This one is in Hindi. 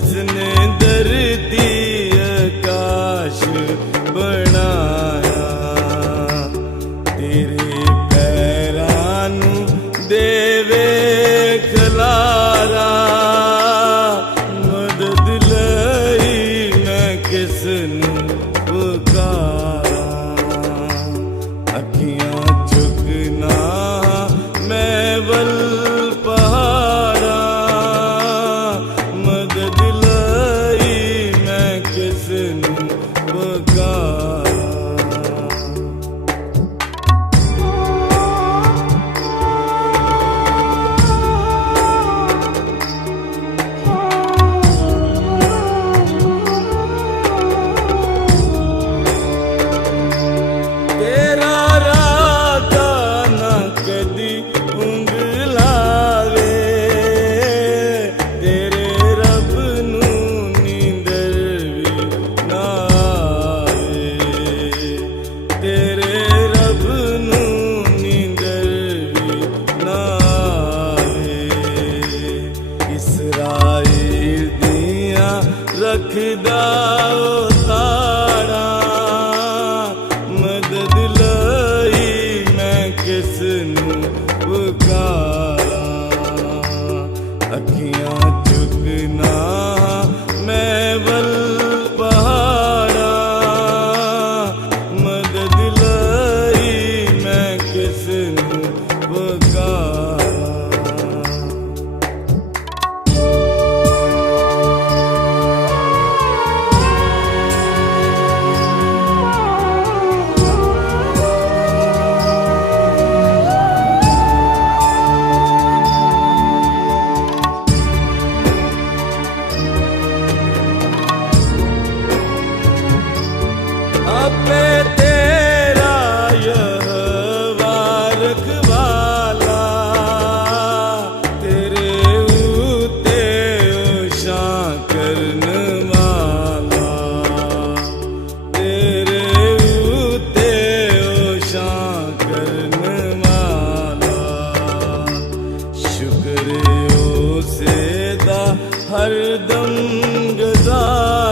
जिसने धरती आकाश बनाया, तेरे पैरां नू देवे खलारा। मदद लई मैं किसनू पुकारा, अखियां चुकना मैं वल पहाड़ा। मदद लई मैं किसनू पुकारा। तेरा राता ना कदी उंगलावे, तेरे रब नू नींदर भी ना आवे। तेरे रब नू नींदर भी ना आवे। इसराइल दियां रखदा ओ ताड़ा, मदद लई मैं किसनू पुकारा। अखियां चुकना मैं वल पहाड़ा, मदद लई मैं किसनू पुकारा। अबे तेरा यहोवा रखवाला, तेरे ऊते ओछां करन वाला। तेरे ऊते ओछां करन वाला। शुक्र उसे दा हरदम गज़ारा।